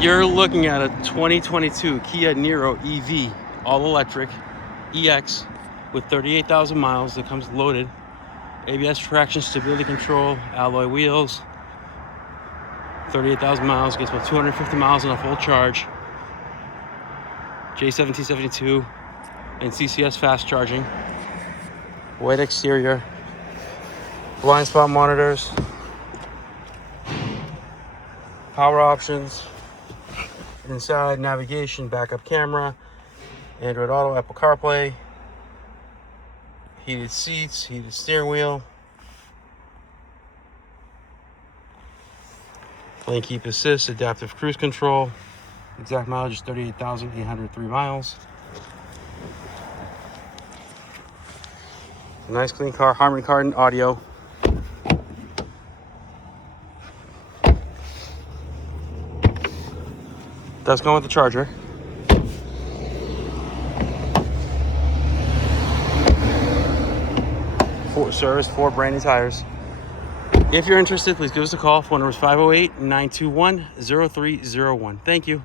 You're looking at a 2022 Kia Niro EV all electric EX with 38,000 miles. That comes loaded. ABS traction, stability control, alloy wheels. 38,000 miles, gets about 250 miles on a full charge. J1772 and CCS fast charging. White exterior. Blind spot monitors. Power options. Inside, navigation, backup camera, Android Auto, Apple CarPlay, heated seats, heated steering wheel, lane keep assist, adaptive cruise control. Exact mileage is 38,803 miles. Nice clean car, Harman Kardon audio. Does come with the charger. Service, 4 brand new tires. If you're interested, please give us a call. Phone number is 508-921-0301. Thank you.